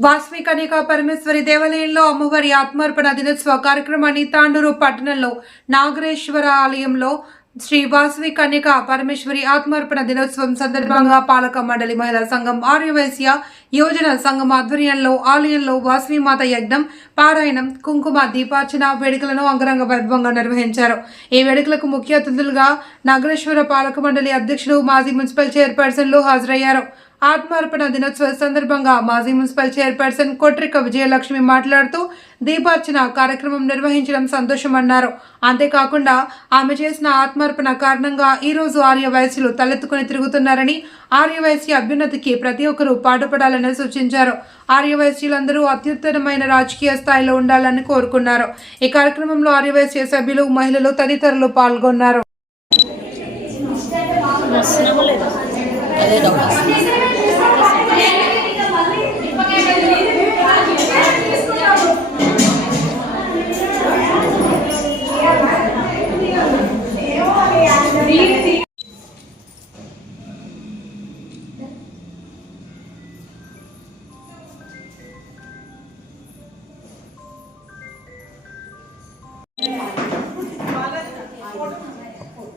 వాస్వి కన్యకా పరమేశ్వరి దేవాలయంలో అమ్మవారి ఆత్మార్పణ దినోత్సవ కార్యక్రమాన్ని తాండూరు పట్టణంలో నాగరేశ్వర ఆలయంలో శ్రీ వాస్వి కన్యకా పరమేశ్వరి ఆత్మార్పణ దినోత్సవం సందర్భంగా పాలక మండలి మహిళా సంఘం ఆర్యవైశ్య యోజన సంఘం ఆధ్వర్యంలో ఆలయంలో వాస్వి మాత యజ్ఞం పారాయణం కుంకుమ దీపార్చన వేడుకలను అంగరంగ వైభవంగా నిర్వహించారు. ఈ వేడుకలకు ముఖ్య అతిథులుగా నాగరేశ్వర పాలక మండలి అధ్యక్షులు మాజీ మున్సిపల్ చైర్పర్సన్లు హాజరయ్యారు. ఆత్మార్పణ దినోత్సవ సందర్భంగా మాజీ మున్సిపల్ చైర్పర్సన్ కొట్రిక విజయలక్ష్మి మాట్లాడుతూ దీపార్చన కార్యక్రమం నిర్వహించడం సంతోషమన్నారు. అంతేకాకుండా ఆమె చేసిన ఆత్మార్పణ కారణంగా ఈ రోజు ఆర్యవైశ్యులు తలెత్తుకుని తిరుగుతున్నారని, ఆర్యవైశ్య అభ్యున్నతికి ప్రతి ఒక్కరూ పాటుపడాలని సూచించారు. ఆర్యవైశ్యులందరూ అత్యుత్తమమైన రాజకీయ స్థాయిలో ఉండాలని కోరుకున్నారు. ఈ కార్యక్రమంలో ఆర్యవైశ్య సభ్యులు, మహిళలు తదితరులు పాల్గొన్నారు.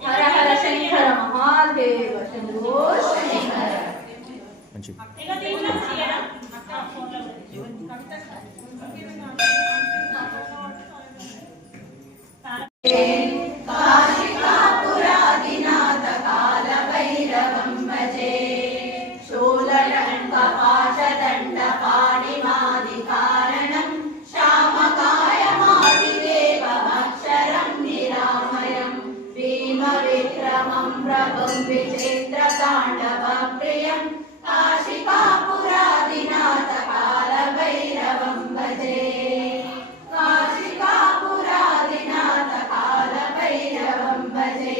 హర హర శంకర మహాదేవ శంభో శంకర. కాశికాపురాదినాథ కాల భైరవం భజే శూలదండ పాశదండ పాణిమాది కారణం శ్యామకాయమాదిదేవమక్షరం నిరామయం భీమ విక్రమం ప్రభం విచిత్ర తాండవ ప్రియం కాశికాపురాదినాథ కాల భైరవం భజే కాశికాపురాదినాథ కాల భైరవం భజే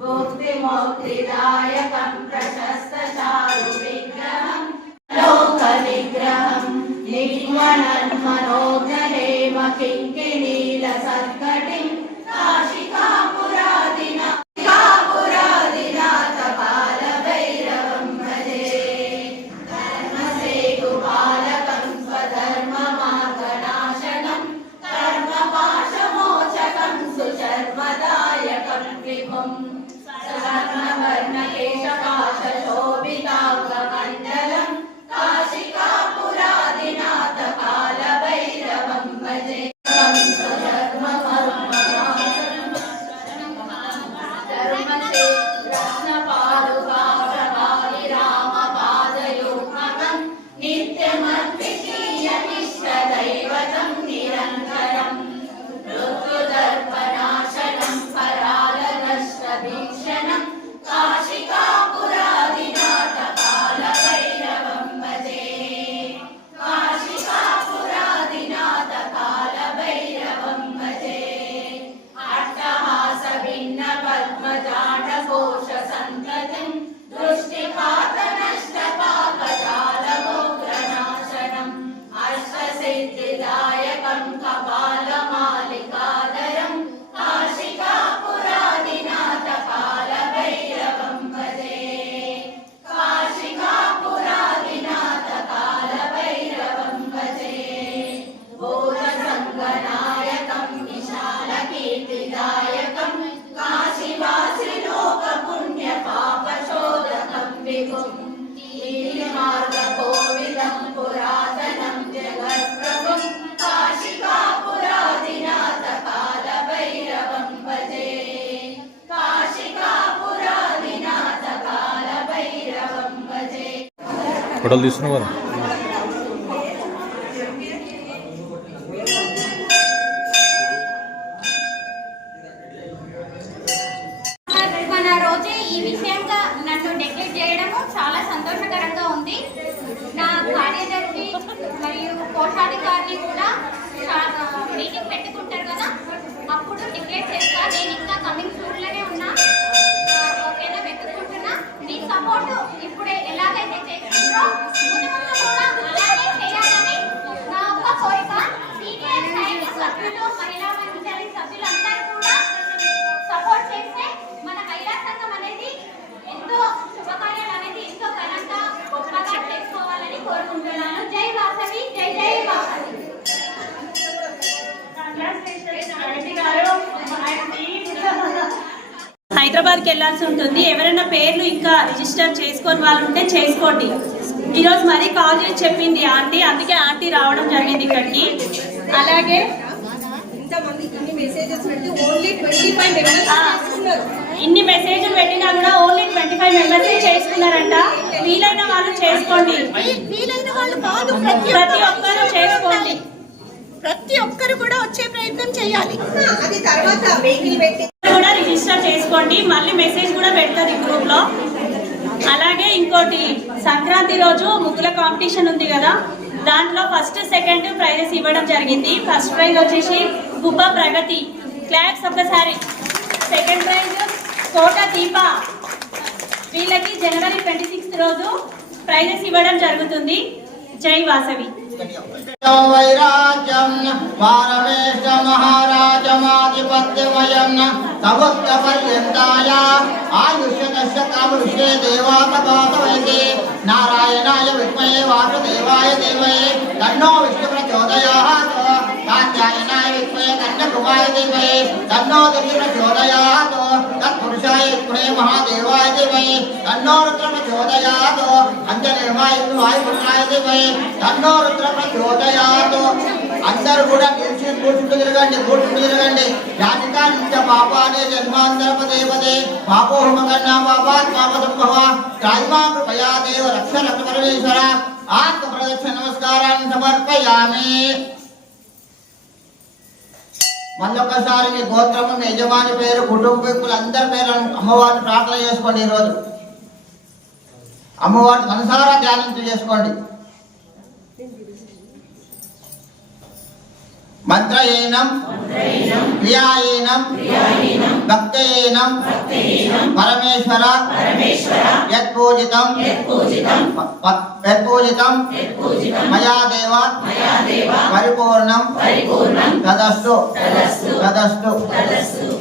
భుక్తి మోక్షదాయకం ప్రశస్త చారు విగ్రహం లోక విగ్రహం నిర్మణన్మనోఘరేమ కింకిణీల సత్కటిం కాశికాపురాదినాథ కాల భైరవం భజే ధర్మసేతుపాలకం స్వధర్మ మార్గనాశనం కర్మపాశమోచకం సుశర్మదాయకం విభుం సవర్ణవర్ణకేశపాశోభితాంగమండలం కాశికాపురాదినాథ కాల భైరవం భజే నిత్యమద్వితీయమిష్టదైవతం నిరంతరం మృత్యుదర్పనాశనం పరాలనష్టభీక్షణం కాశికాపురాదినాథ కాల భైరవం భజే కాశికాపురాదినాథ కాల భైరవం భజే అట్టహాస భిన్న పద్మజాట కోశ సంతతిం దృష్టిపాత నష్ట పాపజాలమోగ్రనాశనం అష్టసిద్ధిదాయకం కపాలమాలికాధరం కాశికాపురాదినాథ కాల భైరవం భజే కాశికాపురాదినాథ కాల భైరవం భజే భూతసంగనాయకం విశాలకీర్తిదాయకం కాశీవాసి లోక పుణ్య పాపశోధకం విభుం నీలిమార్గకోవిదం పురాతనం జగత్ప్రభుం కాశికాపురాదినాథ కాల భైరవం భజే కాశికాపురాదినాథ కాల భైరవం భజే. ఫోటోలు తీసుకున్నావు కదా? మన రోజే ఈ విషయంగా నన్ను డెక్లేట్ చేయడము చాలా సంతోషకరంగా ఉంది. నా కార్యదర్శి మరియు కోశాధికారిని కూడా మీటింగ్ పెట్టుకుంటారు కదా, అప్పుడు డిక్లేర్ చేస్తా. నేను ఇంకా కమింగ్ సూన్లోనే ఉన్నా. ఓకేనా? వెతుక్కుంటున్నా. మీ సపోర్టు ఇప్పుడే ఎలాగైతే చేస్తున్నారో ముందు ముందు కూడా అలాగే చేయాలని నా ఒక కోరిక. సీనియర్ సైడ్ సభ్యులు, మహిళా మండలి సభ్యులందరూ కూడా సపోర్ట్ చేస్తే మన మహిళా సంఘం అనేది ఎంతో శుభకార్యాలు అనేది ఎంతో ఘనంగా గొప్పగా చేసుకోవాలని కోరుకుంటున్నాను. జై వాసవి. హైదరాబాద్కి వెళ్ళాల్సి ఉంటుంది. ఎవరైనా పేర్లు ఇంకా రిజిస్టర్ చేసుకొని వాళ్ళు ఉంటే చేసుకోండి. ఈరోజు మరీ కాల్ చేసి చెప్పింది ఆంటీ, అందుకే ఆంటీ రావడం జరిగింది ఇక్కడికి. అలాగే ఇన్ని మెసేజ్లు పెట్టినా కూడా ఓన్లీ 25 మెంబర్సే చేసుకున్నారంట. వీలైన వాళ్ళు చేసుకోండి, ప్రతి ఒక్కరు చేసుకోండి, ప్రతి ఒక్కరు కూడా వచ్చే ప్రయత్నం చేయాలి. అది తర్వాత వెహికల్ పెట్టి కూడా రిజిస్టర్ చేసుకోండి. మళ్ళీ మెసేజ్ కూడా పెడతారు గ్రూప్ లో. అలాగే ఇంకోటి, సంక్రాంతి రోజు ముగ్గుల కాంపిటీషన్ ఉంది కదా, దాంట్లో ఫస్ట్ సెకండ్ ప్రైజెస్ ఇవ్వడం జరిగింది. ఫస్ట్ ప్రైజ్ వచ్చేసి గుబ్బ ప్రగతి, క్లాప్స్ ఒక్కసారి. సెకండ్ ప్రైజ్ కోట దీప, వీళ్ళకి జనవరి 26 రోజు ప్రైజెస్ ఇవ్వడం జరుగుతుంది. జై వాసవి. వైరాజ్యం పారమేశ మహారాజమాధిపత్యమయం తవత్త పర్యంతాయ ఆయుష్యదశ కామృష్యే దేవాతపాతవైతే నారాయణాయ విద్మహే వాసుదేవాయ ధీమహి తన్నో విష్ణు ప్రచోదయాత్ కాత్యాయనాయ విద్మహే కన్యకుమాయ ధీమహి తన్నో దుర్గి ప్రచోదయాత్ తత్పురుషాయ విద్మహే మహాదేవాయ ధీమహి తన్నో రుద్ర ప్రచోదయాత్ అంజనేయాయ వాయుపుత్రాయ ధీమహి తన్నో రుద్ర ప్రచోదయాత్. అందరూ కూడా నిలిచి కూర్చుంటూ తిరగండి. యాతికా నిత్య పాపానే జన్మాంతర పదే పదే పాపోహమకన్నా పాపాత్ పాప సంభవ త్రాయిమా కృపయా దేవ రక్ష పరమేశ్వర. ఆత్మ ప్రదక్షిణ నమస్కారాన్ని సమర్పయామి. మళ్ళొకసారి మీ గోత్రము, మీ యజమాని పేరు, కుటుంబీకులు అందరి పేర్లను అమ్మవారిని ప్రార్థన చేసుకోండి. ఈరోజు అమ్మవారిని మనసారా ధ్యానం చేసుకోండి. మంత్రయేనం క్రియాయేనం భక్తయేనం పరమేశ్వర యత్పూజితం మయా దేవ పరిపూర్ణం తదస్తు.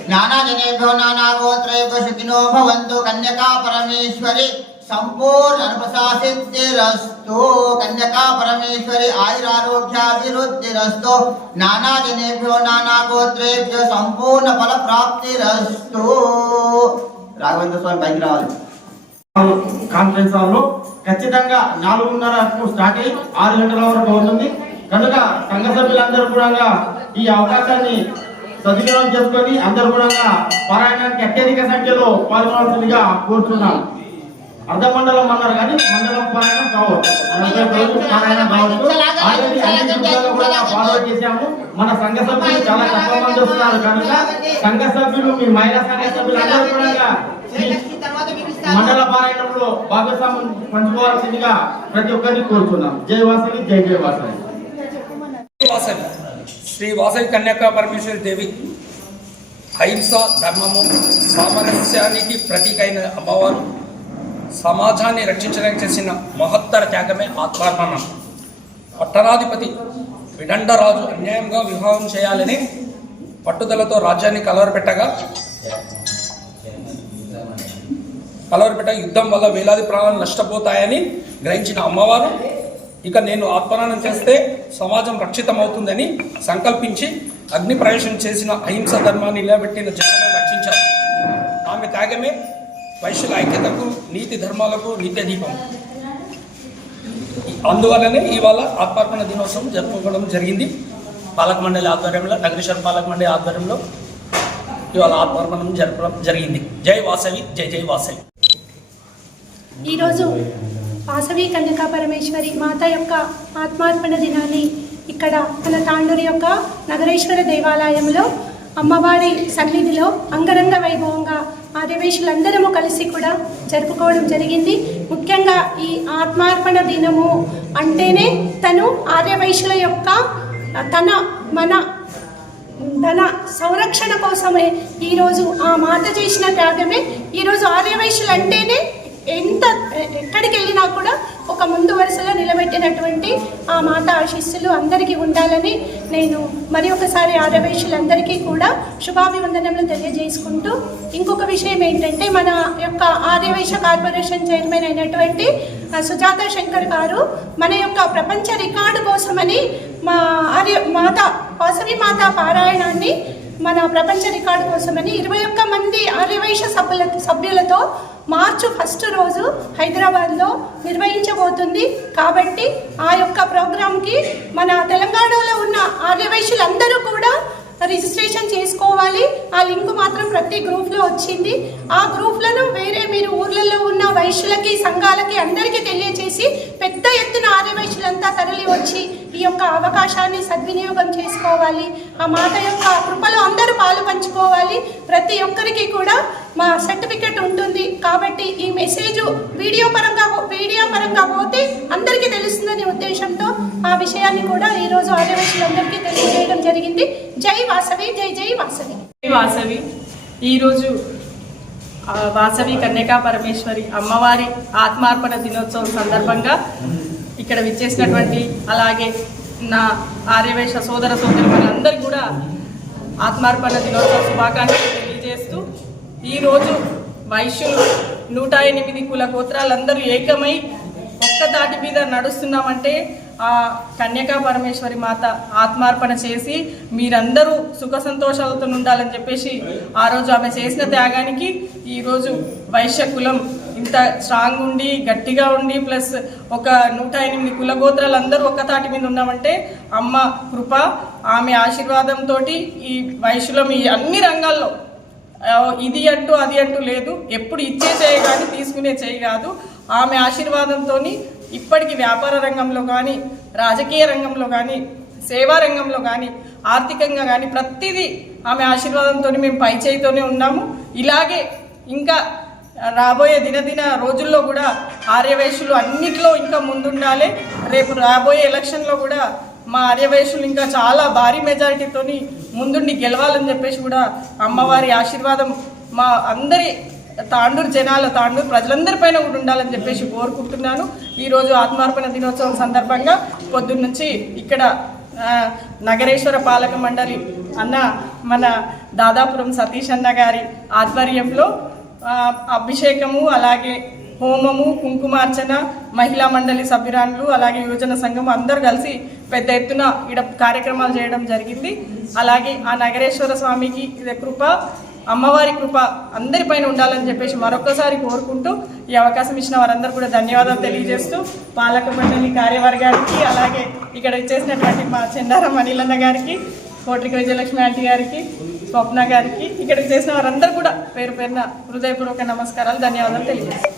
జ్ఞానజనేభ్యో నానాగోత్రేభ్యో సుఖినో భవంతు. కన్యకా పరమేశ్వరి సంపూర్ణ అనుప్రసాసిద్ధిరస్తు. కన్యకా పరమేశ్వరి ఆయురారోగ్యాభివృద్ధిరస్తు. నానాజనేభ్యో నానాగోత్రేభ్యో సంపూర్ణ ఫల ప్రాప్తిరస్తు. రాఘవేంద్ర స్వామి పైకి రావాలి. కాన్ఫరెన్స్ హాల్లో ఖచ్చితంగా 4:30కు స్టార్ట్ అయ్యి 6 గంటల వరకు అవుతుంది. కనుక సంఘ సభ్యులందరూ కూడా ఈ అవకాశాన్ని సద్వినియోగం చేసుకొని అందరూ కూడా పారాయణానికి అత్యధిక సంఖ్యలో పాల్గొనాల్సిందిగా కోరుతున్నాం. అర్ధ మండలం అన్నారు కానీ మండలం పారాయణం కావచ్చు, పారాయణం కావచ్చు. ఆల్రెడీ అన్ని గురువులను కూడా ఫార్వర్డ్ చేశాము. మన సంఘ సభ్యులు చాలా తక్కువ మంది వస్తున్నారు కనుక సంఘ సభ్యులు, మీ మహిళా సంఘ సభ్యులు అందరూ కూడా మండల పారాయణంలో భాగస్వామ్యం పంచుకోవాల్సిందిగా ప్రతి ఒక్కరిని కోరుతున్నాం. జై వాసవి, జై జై వాసవి. వాసవి శ్రీ వాసవి కన్యకా పరమేశ్వరి దేవి అహింస ధర్మము సామరస్యానికి ప్రతీకైన అమ్మవారు సమాజాన్ని రక్షించడానికి చేసిన మహత్తర త్యాగమే ఆత్మార్పణం. పట్టణాధిపతి విడండరాజు అన్యాయంగా వివాహం చేయాలని పట్టుదలతో రాజ్యాన్ని కలవరపెట్టగా యుద్ధం వల్ల వేలాది ప్రాణాలు నష్టపోతాయని గ్రహించిన అమ్మవారు ఇక నేను ఆత్మనానం చేస్తే సమాజం రక్షితమవుతుందని సంకల్పించి అగ్ని ప్రవేశం చేసిన అహింస ధర్మాన్ని నిలబెట్టిన జనాలను రక్షించారు. ఆమె త్యాగమే వైశ్యుల ఐక్యతకు, నీతి ధర్మాలకు నిత్య దీపం. అందువల్లనే ఇవాళ ఆత్మార్పణ దినోత్సవం జరుపుకోవడం జరిగింది. పాలక మండలి ఆధ్వర్యంలో, నగరేశ్వర పాలక మండలి ఆధ్వర్యంలో ఇవాళ ఆత్మార్పణం జరపడం జరిగింది. జై వాసవి, జై జై వాసవి. ఈరోజు వాసవి కన్యకా పరమేశ్వరి మాత యొక్క ఆత్మార్పణ దినాన్ని ఇక్కడ మన తాండూరు యొక్క నగరేశ్వర దేవాలయంలో అమ్మవారి సన్నిధిలో అంగరంగ వైభవంగా ఆర్యవైశ్యులందరము కలిసి కూడా జరుపుకోవడం జరిగింది. ముఖ్యంగా ఈ ఆత్మార్పణ దినము అంటేనే తను ఆర్యవైశ్యుల యొక్క ధన సంరక్షణ కోసమే ఈరోజు ఆ మాత చేసిన త్యాగమే. ఈరోజు ఆర్యవైశ్యులు అంటేనే ఎక్కడికి వెళ్ళినా కూడా ఒక ముందు వరుసలో నిలబెట్టినటువంటి ఆ మాత ఆశీస్సులు అందరికీ ఉండాలని నేను మరి ఒకసారి ఆర్యవైశ్యులందరికీ కూడా శుభాభివందనములు తెలియజేసుకుంటూ, ఇంకొక విషయం ఏంటంటే మన యొక్క ఆర్యవైశ్య కార్పొరేషన్ చైర్మన్ అయినటువంటి సుజాత శంకర్ గారు మన యొక్క ప్రపంచ రికార్డు కోసమని మా వాసవి మాత పారాయణాన్ని మన ప్రపంచ రికార్డు కోసమని 21 మంది ఆర్యవైశ్య సభ్యులతో మార్చి 1 రోజు హైదరాబాద్లో నిర్వహించబోతుంది. కాబట్టి ఆ యొక్క ప్రోగ్రాంకి మన తెలంగాణలో ఉన్న ఆర్యవైశ్యులందరూ కూడా రిజిస్ట్రేషన్ చేసుకోవాలి. ఆ లింక్ మాత్రం ప్రతి గ్రూప్లో వచ్చింది. ఆ గ్రూప్లను వేరే మీరు ఊర్లలో ఉన్న వైశ్యులకి, సంఘాలకి అందరికీ తెలియజేసి పెద్ద ఎత్తున ఆర్యవైశ్యులంతా తరలి వచ్చి ఈ యొక్క అవకాశాన్ని సద్వినియోగం చేసుకోవాలి. ఆ మాత యొక్క కృపలో అందరూ పాలు పంచుకోవాలి. ప్రతి ఒక్కరికి కూడా మా సర్టిఫికెట్ ఉంటుంది. కాబట్టి ఈ మెసేజ్ వీడియో పరంగా పోతే అందరికీ తెలుస్తుందనే ఉద్దేశంతో ఆ విషయాన్ని కూడా ఈరోజు ఆర్యవైశ్యులందరికీ తెలియజేయడం జరిగింది. జై వాసవి, జై జై వాసవి. వాసవి ఈరోజు వాసవి కన్యకా పరమేశ్వరి అమ్మవారి ఆత్మార్పణ దినోత్సవం సందర్భంగా ఇక్కడ విచ్చేసినటువంటి అలాగే నా ఆర్యవైశ్య సోదర సోదరులందరికీ కూడా ఆత్మార్పణ దినోత్సవ శుభాకాంక్షలు తెలియజేస్తూ ఈరోజు వైశ్యులు 108 కుల గోత్రాలందరూ ఏకమై ఒక్క తాటి మీద నడుస్తున్నామంటే ఆ కన్యకా పరమేశ్వరి మాత ఆత్మార్పణ చేసి మీరందరూ సుఖ సంతోషాలతో ఉండాలని చెప్పేసి ఆ రోజు ఆమె చేసిన త్యాగానికి ఈరోజు వైశ్య కులం ఇంత స్ట్రాంగ్ ఉండి గట్టిగా ఉండి ప్లస్ ఒక 108 కుల గోత్రాలందరూ ఒక్క తాటి మీద ఉన్నామంటే అమ్మ కృప, ఆమె ఆశీర్వాదంతో ఈ వైశ్యులం ఈ అన్ని రంగాల్లో ఇది అంటూ అది అంటూ లేదు, ఎప్పుడు ఇచ్చే చేయ కానీ తీసుకునే చేయి కాదు. ఆమె ఆశీర్వాదంతో ఇప్పటికీ వ్యాపార రంగంలో కానీ, రాజకీయ రంగంలో కానీ, సేవా రంగంలో కానీ, ఆర్థికంగా కానీ ప్రతిదీ ఆమె ఆశీర్వాదంతో మేము పై చేయితోనే ఉన్నాము. ఇలాగే ఇంకా రాబోయే దినదిన రోజుల్లో కూడా ఆర్యవైశ్యులు అన్నిట్లో ఇంకా ముందుండాలి. రేపు రాబోయే ఎలక్షన్లో కూడా మా ఆర్యవైశ్యులు ఇంకా చాలా భారీ మెజారిటీతోని ముందుండి గెలవాలని చెప్పేసి కూడా అమ్మవారి ఆశీర్వాదం మా అందరి తాండూరు ప్రజలందరిపైన కూడా ఉండాలని చెప్పేసి కోరుకుంటున్నాను. ఈరోజు ఆత్మార్పణ దినోత్సవం సందర్భంగా పొద్దున్న నుంచి ఇక్కడ నగరేశ్వర పాలక మండలి అన్న మన దాదాపురం సతీష్ అన్న గారి ఆధ్వర్యంలో అభిషేకము, అలాగే హోమము, కుంకుమార్చన, మహిళా మండలి సభ్యురాళ్ళు, అలాగే యువజన సంఘం అందరూ కలిసి పెద్ద ఎత్తున ఇక్కడ కార్యక్రమాలు చేయడం జరిగింది. అలాగే ఆ నగరేశ్వర స్వామికి కృప, అమ్మవారి కృప అందరిపైన ఉండాలని చెప్పేసి మరొకసారి కోరుకుంటూ ఈ అవకాశం ఇచ్చిన వారందరూ కూడా ధన్యవాదాలు తెలియజేస్తూ పాలక మండలి కార్యవర్గానికి, అలాగే ఇక్కడ ఇచ్చేసినటువంటి మా చెన్నారం అనిలన్న గారికి, కోట్లిక విజయలక్ష్మి ఆంటీ గారికి, స్వప్న గారికి, ఇక్కడికి చేసిన వారందరూ కూడా పేరు పేరున హృదయపూర్వక నమస్కారాలు, ధన్యవాదాలు తెలియజేస్తాను.